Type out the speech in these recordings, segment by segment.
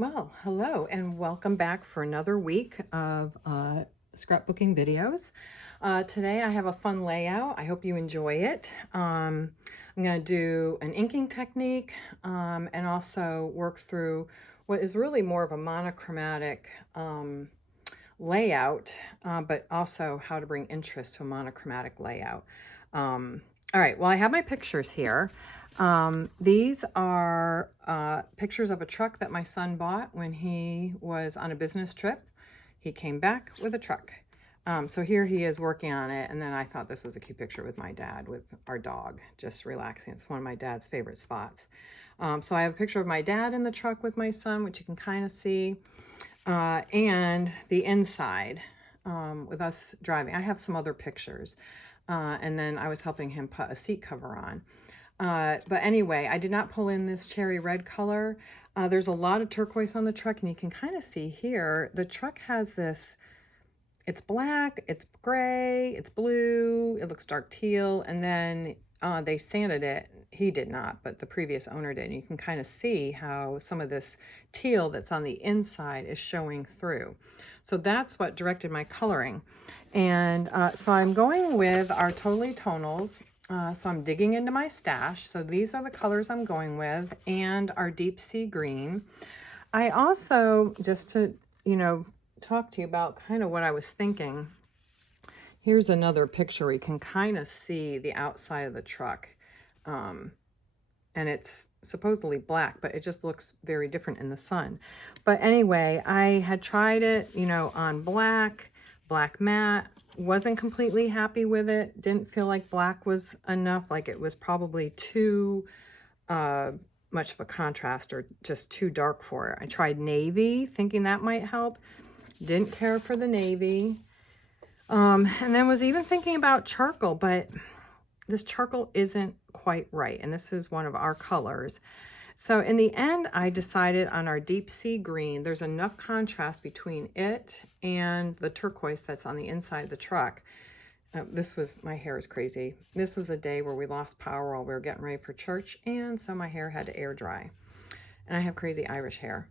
Well, hello and welcome back for another week of scrapbooking videos. Today I have a fun layout. I hope you enjoy it. I'm going to do an inking technique and also work through what is really more of a monochromatic layout, but also how to bring interest to a monochromatic layout. All right, well, I have my pictures here. These are pictures of a truck that my son bought when he was on a business trip. He came back with a truck. So here he is working on it, and then I thought this was a cute picture with my dad, with our dog, just relaxing. It's one of my dad's favorite spots. So I have a picture of my dad in the truck with my son, which you can kind of see, and the inside with us driving. I have some other pictures, and then I was helping him put a seat cover on. But anyway, I did not pull in this cherry red color. There's a lot of turquoise on the truck, and you can kind of see here, the truck has this, it's black, it's gray, it's blue, it looks dark teal, and then they sanded it. He did not, but the previous owner did. And you can kind of see how some of this teal that's on the inside is showing through. So that's what directed my coloring. And so I'm going with our Totally Tonals. So I'm digging into my stash. So these are the colors I'm going with, and our deep sea green. I also, just to, talk to you about kind of what I was thinking. Here's another picture where you can kind of see the outside of the truck. And it's supposedly black, but it just looks very different in the sun. But anyway, I had tried it, on black matte. Wasn't completely happy with it. Didn't feel like black was enough, like it was probably too much of a contrast or just too dark for it. I tried navy, thinking that might help. Didn't care for the navy. And then was even thinking about charcoal, but this charcoal isn't quite right. And this is one of our colors. So in the end, I decided on our deep sea green. There's enough contrast between it and the turquoise that's on the inside of the truck. My hair is crazy. This was a day where we lost power while we were getting ready for church, and so my hair had to air dry. And I have crazy Irish hair.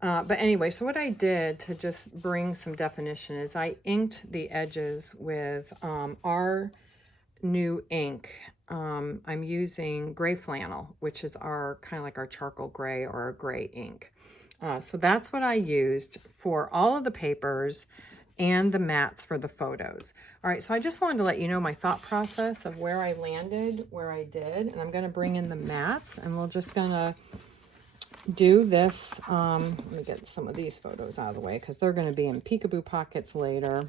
But anyway, so what I did to just bring some definition is I inked the edges with our new ink. I'm using gray flannel, which is our kind of like our charcoal gray or a gray ink. So that's what I used for all of the papers and the mats for the photos. All right, so I just wanted to let you know my thought process of where I landed, where I did, and I'm going to bring in the mats, and we're just going to do this. Let me get some of these photos out of the way because they're going to be in peekaboo pockets later.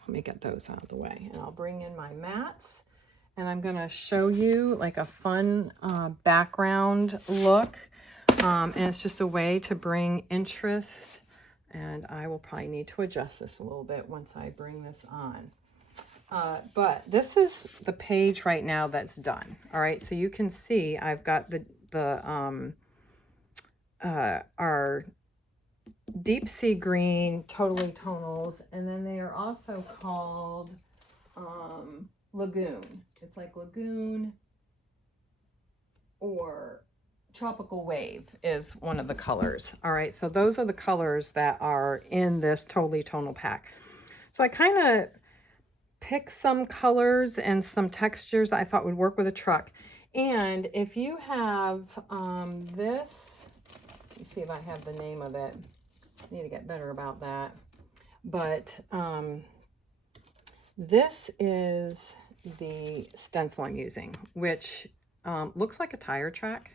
Let me get those out of the way, and I'll bring in my mats, and I'm going to show you like a fun background look, and it's just a way to bring interest, and I will probably need to adjust this a little bit once I bring this on. But this is the page right now that's done. All right, so you can see I've got our deep sea green Totally Tonals, and then they are also called Lagoon. It's like Lagoon or Tropical Wave is one of the colors. All right, so those are the colors that are in this Totally Tonal pack. So I kind of picked some colors and some textures that I thought would work with a truck. And if you have this, let me see if I have the name of it. I need to get better about that. But this is the stencil I'm using, which looks like a tire track.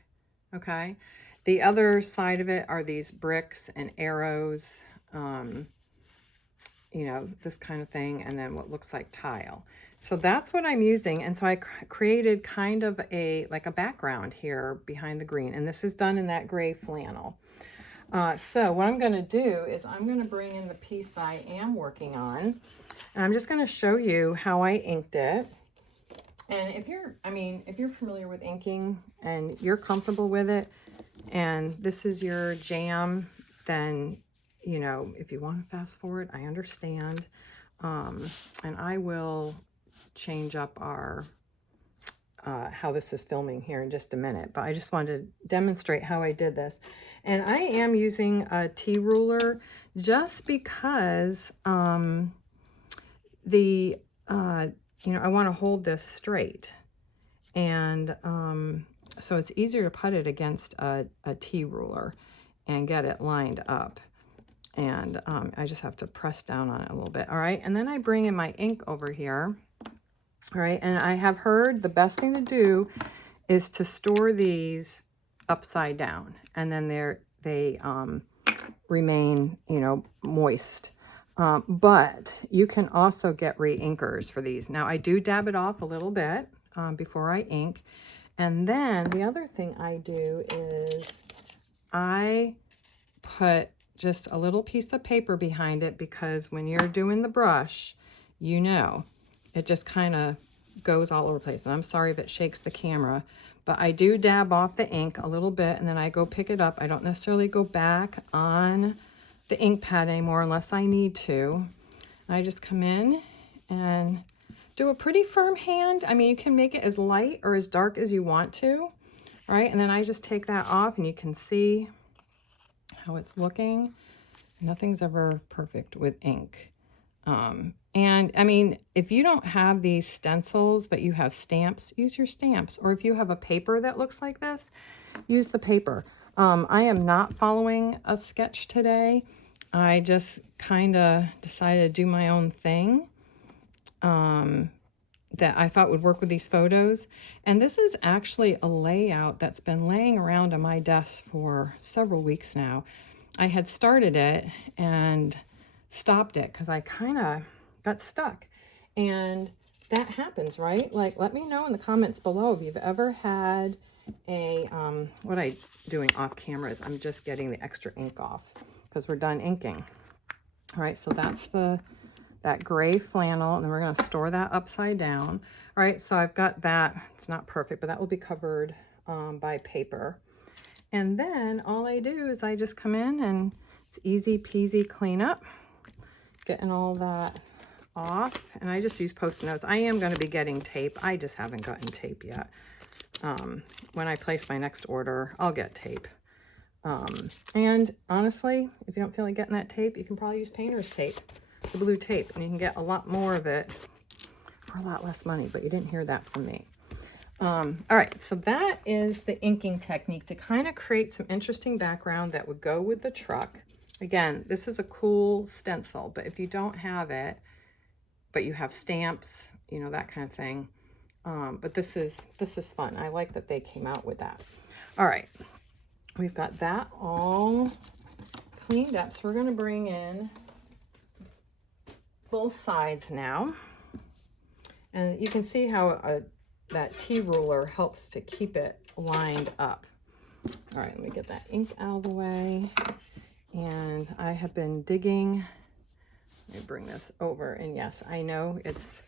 Okay. The other side of it are these bricks and arrows, this kind of thing, and then what looks like tile. So that's what I'm using. And so I created kind of like a background here behind the green, and this is done in that gray flannel. So what I'm going to do is I'm going to bring in the piece that I am working on, and I'm just going to show you how I inked it. And if you're familiar with inking and you're comfortable with it, and this is your jam, then, if you want to fast forward, I understand. And I will change up our how this is filming here in just a minute, but I just wanted to demonstrate how I did this. And I am using a T-ruler just because you know, I want to hold this straight. And so it's easier to put it against a T-ruler and get it lined up. And I just have to press down on it a little bit. All right, and then I bring in my ink over here. All right, and I have heard the best thing to do is to store these upside down, and then they remain, you know, moist. But you can also get re-inkers for these. Now I do dab it off a little bit before I ink. And then the other thing I do is I put just a little piece of paper behind it, because when you're doing the brush, you know, it just kind of goes all over the place. And I'm sorry if it shakes the camera, but I do dab off the ink a little bit, and then I go pick it up. I don't necessarily go back on the ink pad anymore unless I need to. I just come in and do a pretty firm hand. I mean, you can make it as light or as dark as you want to, right? And then I just take that off, and you can see how it's looking. Nothing's ever perfect with ink. And I mean, if you don't have these stencils, but you have stamps, use your stamps. Or if you have a paper that looks like this, use the paper. I am not following a sketch today. I just kind of decided to do my own thing that I thought would work with these photos. And this is actually a layout that's been laying around on my desk for several weeks now. I had started it and stopped it because I kind of got stuck. And that happens, right? Like, let me know in the comments below if you've ever had a, what I'm doing off camera is I'm just getting the extra ink off because we're done inking. All right, so that's that gray flannel, and then we're going to store that upside down. All right, so I've got that. It's not perfect, but that will be covered by paper. And then all I do is I just come in, and it's easy peasy cleanup, getting all that off. And I just use Post-it notes. I am going to be getting tape. I just haven't gotten tape yet. When I place my next order, I'll get tape. And honestly, if you don't feel like getting that tape, you can probably use painter's tape, the blue tape, and you can get a lot more of it for a lot less money, but you didn't hear that from me. All right, so that is the inking technique to kind of create some interesting background that would go with the truck. Again, this is a cool stencil, but if you don't have it, but you have stamps, you know, that kind of thing. But this is fun. I like that they came out with that. All right, we've got that all cleaned up. So we're going to bring in both sides now. And you can see how that T-ruler helps to keep it lined up. All right, let me get that ink out of the way. And I have been digging. Let me bring this over. And yes, I know it's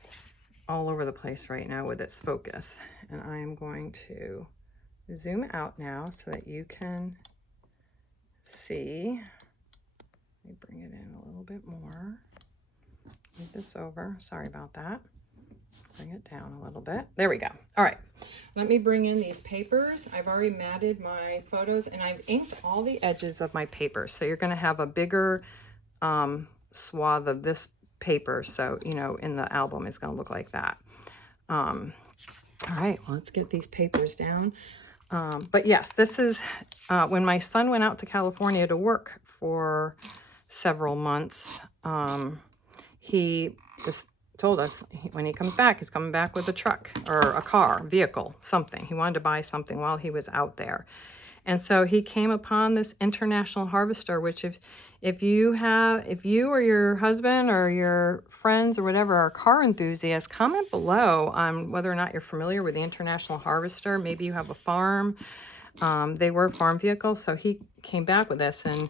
all over the place right now with its focus. And I am going to zoom out now so that you can see. Let me bring it in a little bit more. Move this over. Sorry about that. Bring it down a little bit. There we go. All right. Let me bring in these papers. I've already matted my photos, and I've inked all the edges of my paper. So you're going to have a bigger swath of this paper. So, you know, in the album, it's going to look like that. All right. Well, let's get these papers down. But yes, this is when my son went out to California to work for several months. He just told us when he comes back, he's coming back with a truck or a car, vehicle, something. He wanted to buy something while he was out there. And so he came upon this International Harvester, which if you or your husband or your friends or whatever are car enthusiasts, comment below on whether or not you're familiar with the International Harvester. Maybe you have a farm. They were farm vehicles. So he came back with this, and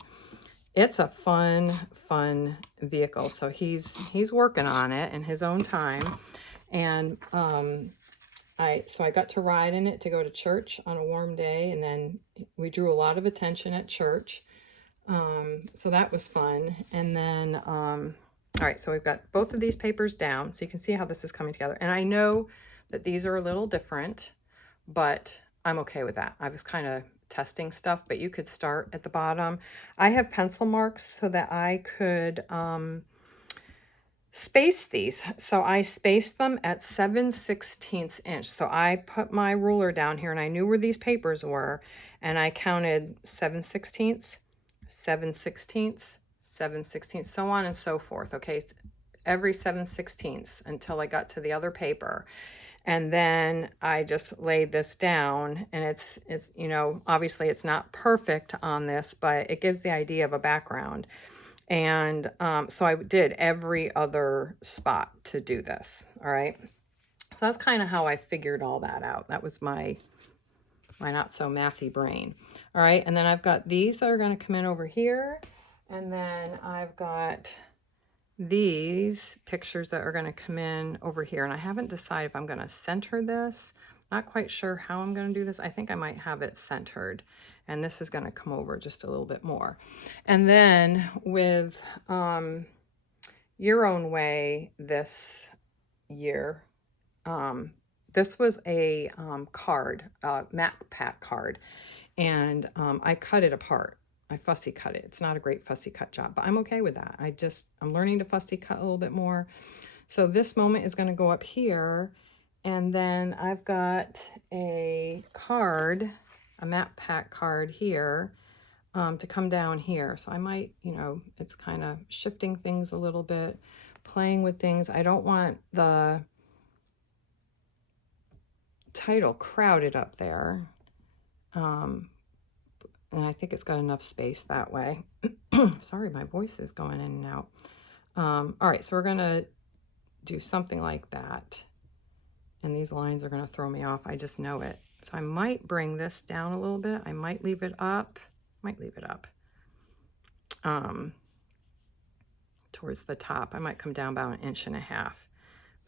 it's a fun vehicle. So he's working on it in his own time. And so I got to ride in it to go to church on a warm day, and then we drew a lot of attention at church. So that was fun. And then, all right, so we've got both of these papers down, so you can see how this is coming together. And I know that these are a little different. but I'm okay with that. I was kind of testing stuff, but you could start at the bottom. I have pencil marks so that I could space these. So I spaced them at 7/16 inch. So I put my ruler down here and I knew where these papers were, and I counted 7/16, 7/16, 7/16, so on and so forth. Okay, every 7/16 until I got to the other paper. And then I just laid this down, and it's, you know, obviously it's not perfect on this, but it gives the idea of a background. And so I did every other spot to do this. All right. So that's kind of how I figured all that out. That was my not so mathy brain. All right. And then I've got these that are going to come in over here. And then I've got these pictures that are going to come in over here. And I haven't decided if I'm going to center this. Not quite sure how I'm going to do this. I think I might have it centered. And this is going to come over just a little bit more. And then with Your Own Way this year, this was a card, Mac Pack card. And I cut it apart. I fussy cut it. It's not a great fussy cut job, but I'm okay with that. I'm learning to fussy cut a little bit more. So this moment is going to go up here. And then I've got a card, a map pack card here, to come down here. So I might, you know, it's kind of shifting things a little bit, playing with things. I don't want the title crowded up there. And I think it's got enough space that way. Sorry, my voice is going in and out. All right, so we're going to do something like that. And these lines are going to throw me off. I just know it. So I might bring this down a little bit. I might leave it up. Towards the top. I might come down about 1.5 inches.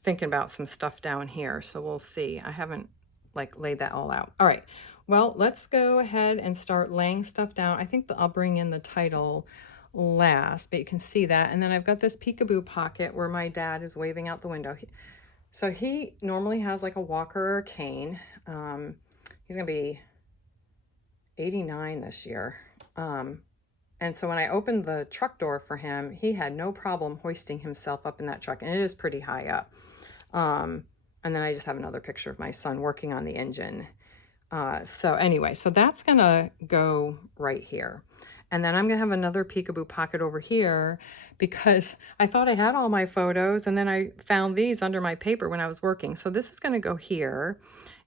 Thinking about some stuff down here, so we'll see. I haven't like laid that all out. All right, well, let's go ahead and start laying stuff down. I think I'll bring in the title last, but you can see that. And then I've got this peekaboo pocket where my dad is waving out the window. So he normally has like a walker or a cane. He's gonna be 89 this year. And so when I opened the truck door for him, he had no problem hoisting himself up in that truck, and it is pretty high up. And then I just have another picture of my son working on the engine. So anyway, so that's gonna go right here. And then I'm gonna have another peekaboo pocket over here because I thought I had all my photos, and then I found these under my paper when I was working. So this is gonna go here,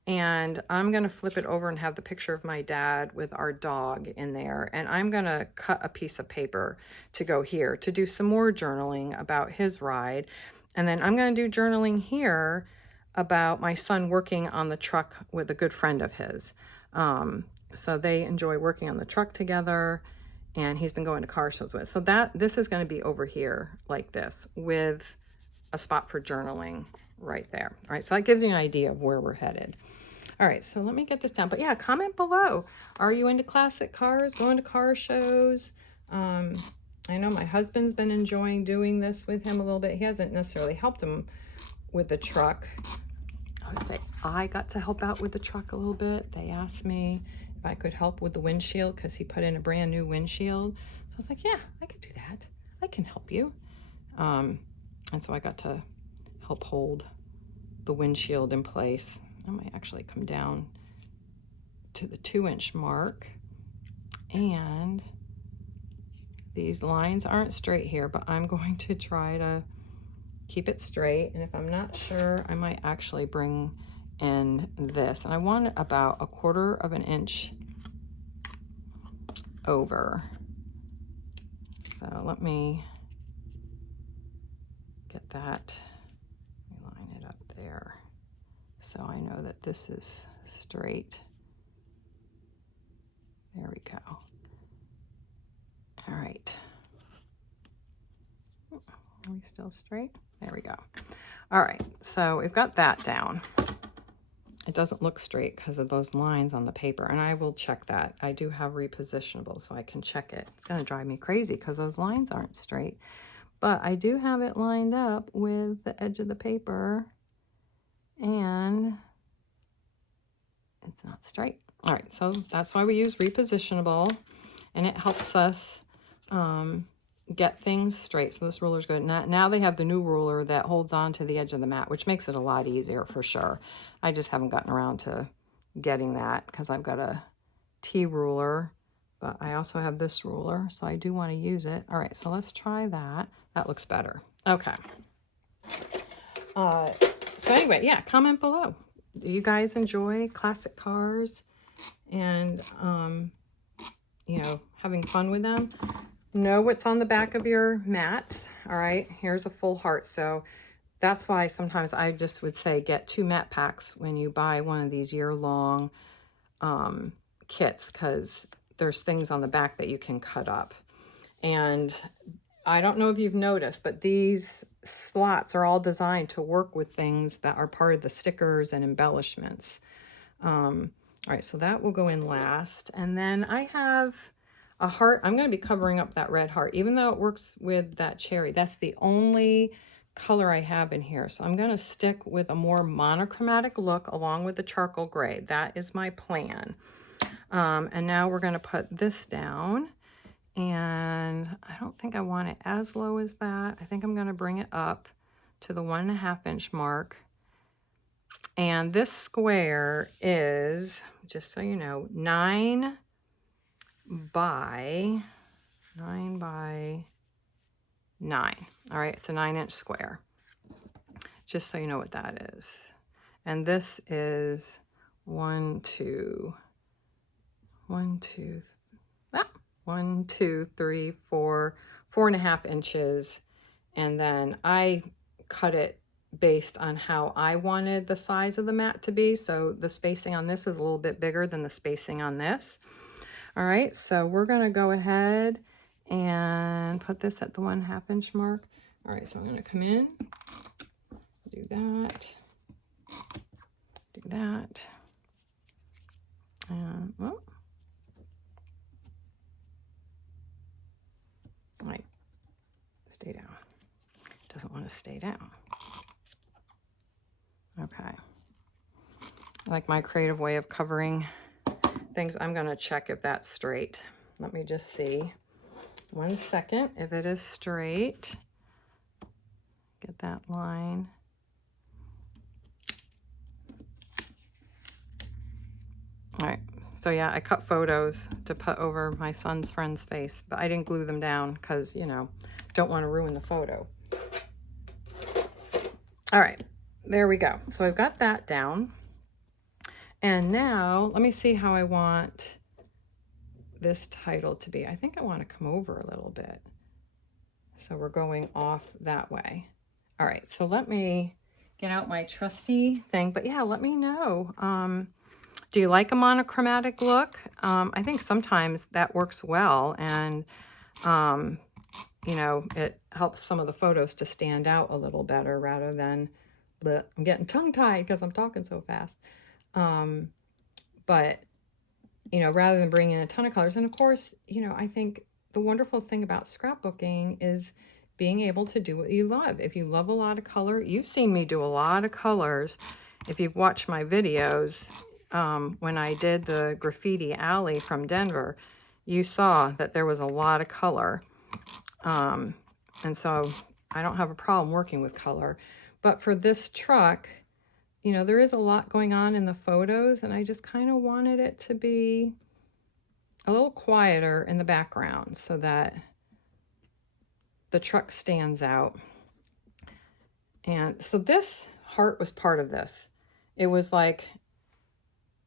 and I'm gonna flip it over and have the picture of my dad with our dog in there. And I'm gonna cut a piece of paper to go here to do some more journaling about his ride. And then I'm gonna do journaling here about my son working on the truck with a good friend of his. So they enjoy working on the truck together, and he's been going to car shows with. So this is going to be over here like this with a spot for journaling right there. All right, so that gives you an idea of where we're headed. All right, so let me get this down. But yeah, comment below. Are you into classic cars, going to car shows? I know my husband's been enjoying doing this with him a little bit. He hasn't necessarily helped him with the truck. I would say I got to help out with the truck a little bit. They asked me if I could help with the windshield because he put in a brand new windshield. So I was like, yeah, I could do that. I can help you. And so I got to help hold the windshield in place. I might actually come down to the 2-inch mark. And these lines aren't straight here, but I'm going to try to keep it straight. And if I'm not sure, I might actually bring in this. And I want it about 1/4 inch over. So let me get that, line it up there. So I know that this is straight. There we go. All right. Are we still straight? There we go. All right, so we've got that down. It doesn't look straight because of those lines on the paper, and I will check that. I do have repositionable, so I can check it. It's gonna drive me crazy because those lines aren't straight, but I do have it lined up with the edge of the paper, and it's not straight. All right, so that's why we use repositionable, and it helps us get things straight. So this ruler's good. Now they have the new ruler that holds on to the edge of the mat, which makes it a lot easier for sure. I just haven't gotten around to getting that because I've got a T ruler, but I also have this ruler, so I do want to use it. All right, so let's try that. That looks better. Okay. So anyway, yeah, comment below. Do you guys enjoy classic cars and, you know, having fun with them? Know what's on the back of your mats. All right, here's a full heart. So that's why sometimes I just would say get 2 mat packs when you buy one of these year-long kits, because there's things on the back that you can cut up. And I don't know if you've noticed, but these slots are all designed to work with things that are part of the stickers and embellishments. All right, so that will go in last. And then I have a heart. I'm going to be covering up that red heart, even though it works with that cherry. That's the only color I have in here. So I'm going to stick with a more monochromatic look along with the charcoal gray. That is my plan. And now we're going to put this down. And I don't think I want it as low as that. I think I'm going to bring it up to the 1.5 inch mark. And this square is, just so you know, 9 by 9. All right, it's a 9-inch square. Just so you know what that is. And this is 1, 2, 3, 4, 4.5 inches. And then I cut it based on how I wanted the size of the mat to be. So the spacing on this is a little bit bigger than the spacing on this. All right, so we're gonna go ahead and put this at the 1.5 inch mark. All right, so I'm gonna come in, do that, and well, all right, stay down. It doesn't want to stay down. Okay. I like my creative way of covering things. I'm going to check if that's straight. Let me just see. 1 second. If it is straight, get that line. All right. So yeah, I cut photos to put over my son's friend's face, but I didn't glue them down because, you know, don't want to ruin the photo. All right. There we go. So I've got that down. And now let me see how I want this title to be. I think I want to come over a little bit. So we're going off that way. All right. So let me get out my trusty thing. But yeah, let me know. Do you like a monochromatic look? I think sometimes that works well. And, you know, it helps some of the photos to stand out a little better rather than, I'm getting tongue-tied because I'm talking so fast. But, you know, rather than bringing in a ton of colors. And of course, you know, I think the wonderful thing about scrapbooking is being able to do what you love. If you love a lot of color, you've seen me do a lot of colors. If you've watched my videos, when I did the graffiti alley from Denver, you saw that there was a lot of color. And so I don't have a problem working with color. But for this truck, you know, there is a lot going on in the photos, and I just kind of wanted it to be a little quieter in the background so that the truck stands out. And so this heart was part of this. It was like,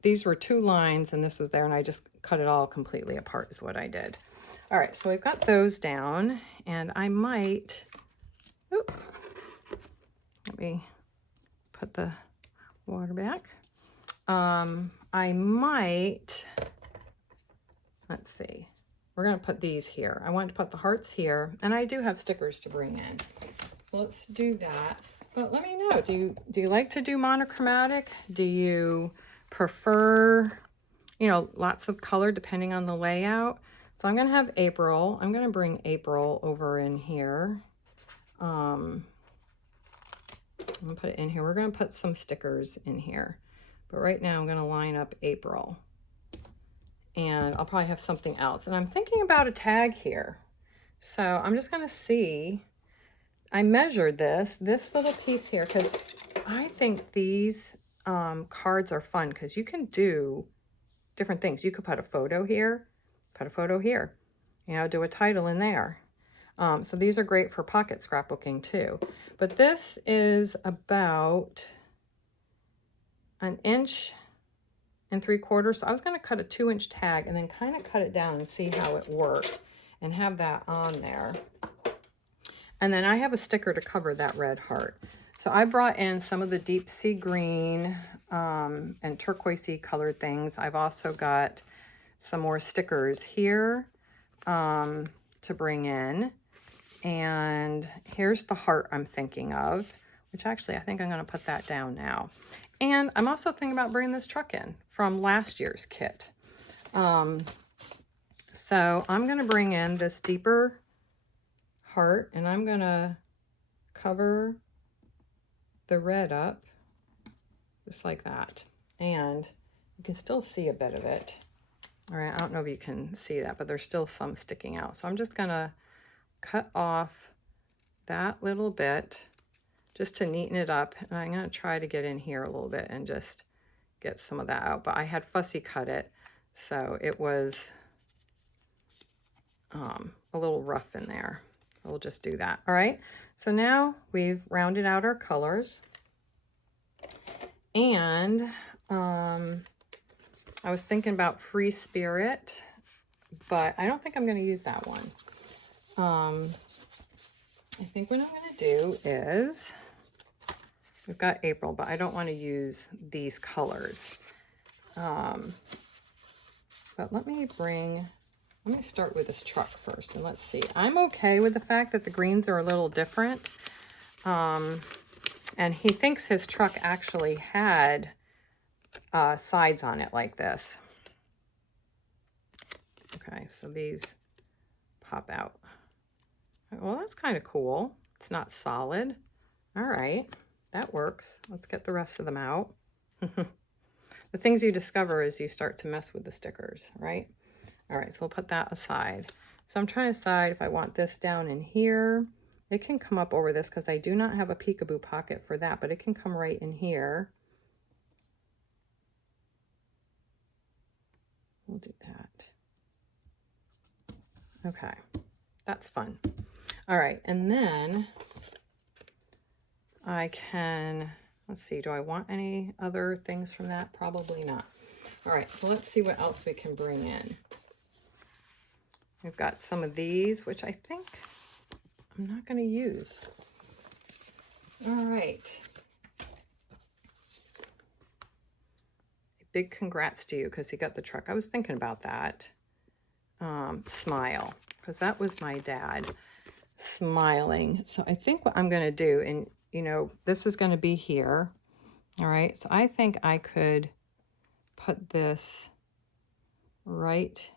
these were 2 lines and this was there, and I just cut it all completely apart is what I did. All right, so we've got those down, and I might, let me put the water back. I might, let's see, we're going to put these here. I want to put the hearts here, and I do have stickers to bring in. So let's do that. But let me know, do you like to do monochromatic? Do you prefer, you know, lots of color depending on the layout? So I'm going to have April. I'm going to bring April over in here. I'm going to put it in here. We're going to put some stickers in here. But right now I'm going to line up April. And I'll probably have something else. And I'm thinking about a tag here. So I'm just going to see. I measured this little piece here because I think these cards are fun because you can do different things. You could put a photo here, put a photo here, you know, do a title in there. So these are great for pocket scrapbooking too. But this is about 1.75 inches. So I was going to cut a 2-inch tag and then kind of cut it down and see how it worked and have that on there. And then I have a sticker to cover that red heart. So I brought in some of the deep sea green and turquoisey colored things. I've also got some more stickers here to bring in. And here's the heart I'm thinking of, which actually I think I'm going to put that down now. And I'm also thinking about bringing this truck in from last year's kit. So I'm going to bring in this deeper heart and I'm going to cover the red up just like that. And you can still see a bit of it. All right, I don't know if you can see that, but there's still some sticking out. So I'm just going to cut off that little bit just to neaten it up. And I'm going to try to get in here a little bit and just get some of that out. But I had fussy cut it, so it was a little rough in there. We'll just do that. All right, so now we've rounded out our colors. And I was thinking about Free Spirit, but I don't think I'm going to use that one. I think what I'm going to do is, we've got April, but I don't want to use these colors. But let me start with this truck first and let's see. I'm okay with the fact that the greens are a little different. And he thinks his truck actually had sides on it like this. Okay, so these pop out. Well, that's kind of cool. It's not solid. All right, that works. Let's get the rest of them out. The things you discover as you start to mess with the stickers, right? All right, so we'll put that aside. So I'm trying to decide if I want this down in here. It can come up over this because I do not have a peekaboo pocket for that, but it can come right in here. We'll do that. Okay, that's fun. All right, and then I can, let's see, do I want any other things from that? Probably not. All right, so let's see what else we can bring in. We've got some of these, which I think I'm not going to use. All right. A big congrats to you because he got the truck. I was thinking about that. Smile, because that was my dad smiling. So I think what I'm going to do, and you know, this is going to be here. All right. So I think I could put this right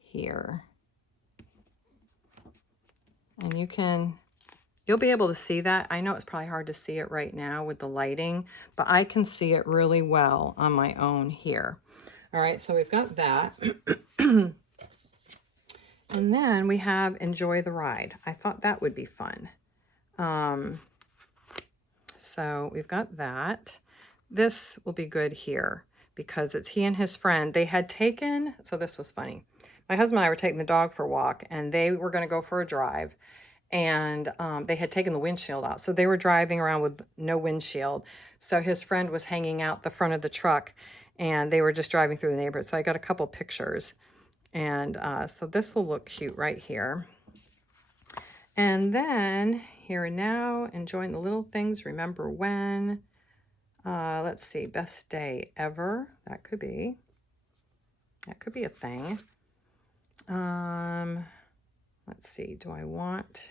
here. And you'll be able to see that. I know it's probably hard to see it right now with the lighting, but I can see it really well on my own here. All right, so we've got that. And then we have Enjoy the Ride. I thought that would be fun. So we've got that. This will be good here because it's he and his friend. They had taken, so this was funny. My husband and I were taking the dog for a walk and they were going to go for a drive. And they had taken the windshield out. So they were driving around with no windshield. So his friend was hanging out the front of the truck and they were just driving through the neighborhood. So I got a couple pictures. And so this will look cute right here. And then Here and Now, Enjoying the Little Things, Remember When. Let's see, Best Day Ever. That could be a thing. Let's see, do I want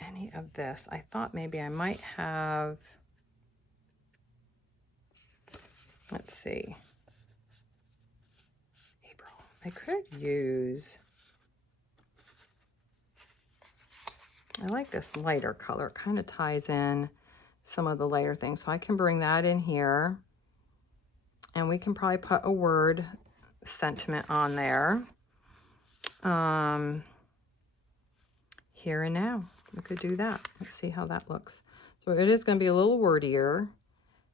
any of this? I thought maybe I might have, let's see, April. I could use, I like this lighter color. It kind of ties in some of the later things. So I can bring that in here, and we can probably put a word sentiment on there. Here and now, we could do that. Let's see how that looks. So it is going to be a little wordier,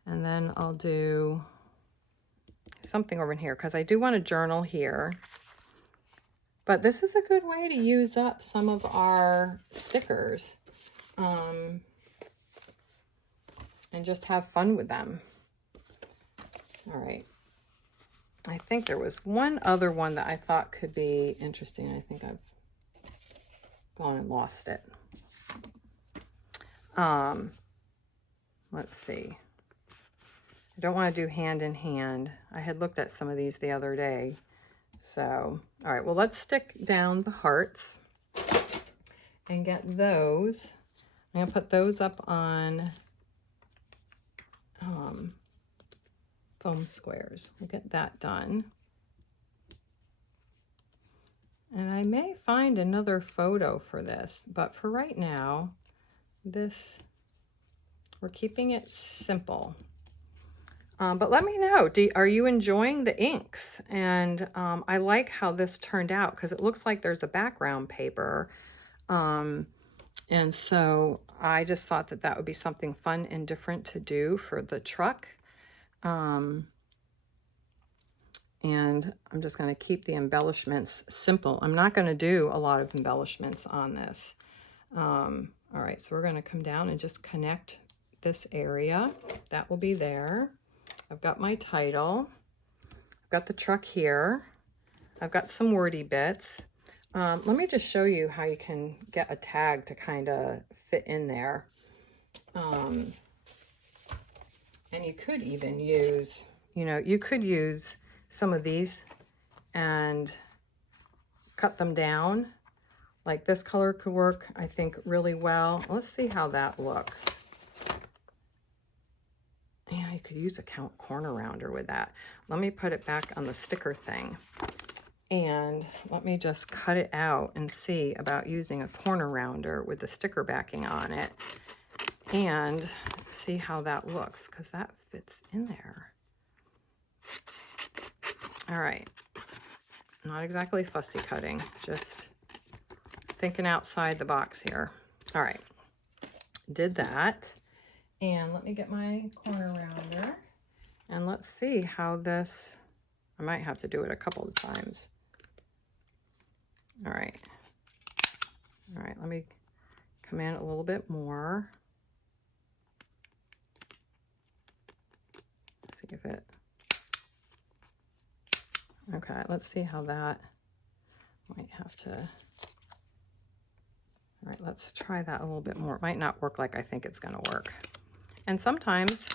and then I'll do something over in here because I do want to journal here. But this is a good way to use up some of our stickers and just have fun with them. All right. I think there was one other one that I thought could be interesting. I think I've gone and lost it. Let's see. I don't want to do hand in hand. I had looked at some of these the other day. So, all right, well, let's stick down the hearts and get those. I'm gonna put those up on foam squares. We'll get that done. And I may find another photo for this, but for right now, we're keeping it simple. But let me know, are you enjoying the inks? And I like how this turned out because it looks like there's a background paper. And so I just thought that that would be something fun and different to do for the truck. And I'm just going to keep the embellishments simple. I'm not going to do a lot of embellishments on this. All right, so we're going to come down and just connect this area. That will be there. I've got my title. I've got the truck here. I've got some wordy bits. Let me just show you how you can get a tag to kind of fit in there. And you could even use, you could use some of these and cut them down. Like this color could work, I think, really well. Let's see how that looks. Yeah, you could use a corner rounder with that. Let me put it back on the sticker thing. And let me just cut it out and see about using a corner rounder with the sticker backing on it. And see how that looks, because that fits in there. All right. Not exactly fussy cutting, just thinking outside the box here. All right. Did that. And let me get my corner rounder and let's see how this, I might have to do it a couple of times. All right. All right, let me come in a little bit more. See if it, okay, let's see how that might have to, all right, let's try that a little bit more. It might not work like I think it's gonna work. And sometimes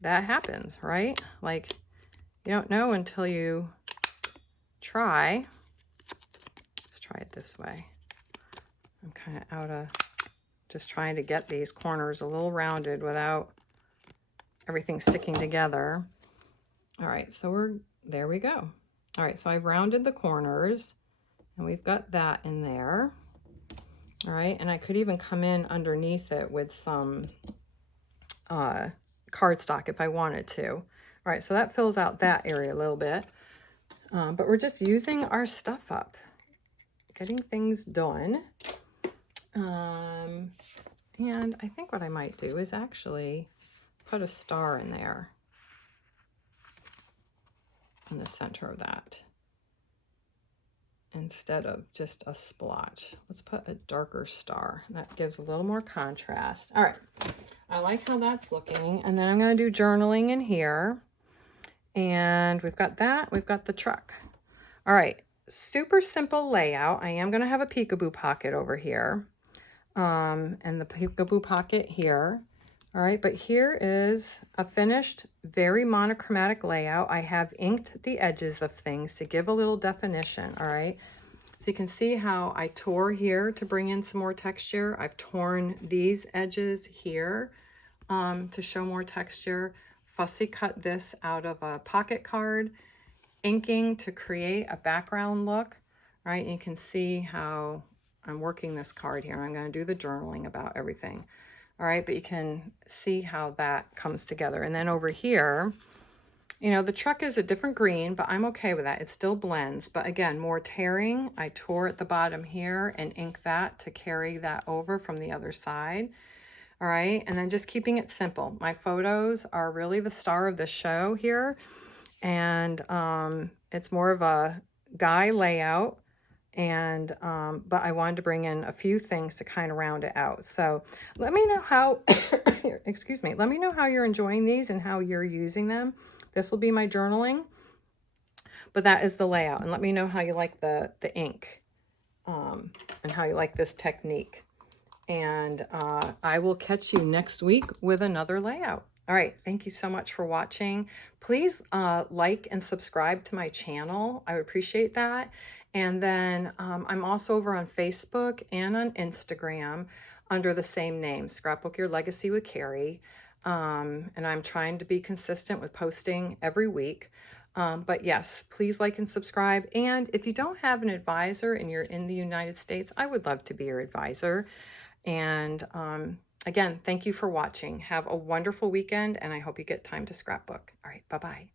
that happens, right? Like you don't know until you try. Let's try it this way. I'm kind of out of just trying to get these corners a little rounded without everything sticking together. All right, so there we go. All right, so I've rounded the corners and we've got that in there. All right, and I could even come in underneath it with some cardstock if I wanted to. All right, so that fills out that area a little bit. But we're just using our stuff up, getting things done. And I think what I might do is actually put a star in there in the center of that instead of just a splotch. Let's put a darker star. That gives a little more contrast. All right, I like how that's looking. And then I'm going to do journaling in here. And we've got that. We've got the truck. All right, super simple layout. I am going to have a peekaboo pocket over here. And the peekaboo pocket here. All right, but here is a finished, very monochromatic layout. I have inked the edges of things to give a little definition, all right? So you can see how I tore here to bring in some more texture. I've torn these edges here to show more texture. Fussy cut this out of a pocket card. Inking to create a background look, right? You can see how I'm working this card here. I'm going to do the journaling about everything. All right, but you can see how that comes together. And then over here, you know, the truck is a different green, but I'm okay with that. It still blends, but again, more tearing. I tore at the bottom here and inked that to carry that over from the other side. All right, and then just keeping it simple. My photos are really the star of the show here, and it's more of a guy layout, and but I wanted to bring in a few things to kind of round it out. So let me know how excuse me, let me know how you're enjoying these and how you're using them. This will be my journaling, but that is the layout. And let me know how you like the ink, and how you like this technique. And I will catch you next week with another layout. All right, thank you so much for watching. Please like and subscribe to my channel. I would appreciate that. And then I'm also over on Facebook and on Instagram under the same name, Scrapbook Your Legacy with Carrie. And I'm trying to be consistent with posting every week. But yes, please like and subscribe. And if you don't have an advisor and you're in the United States, I would love to be your advisor. And again, thank you for watching. Have a wonderful weekend, and I hope you get time to scrapbook. All right, bye-bye.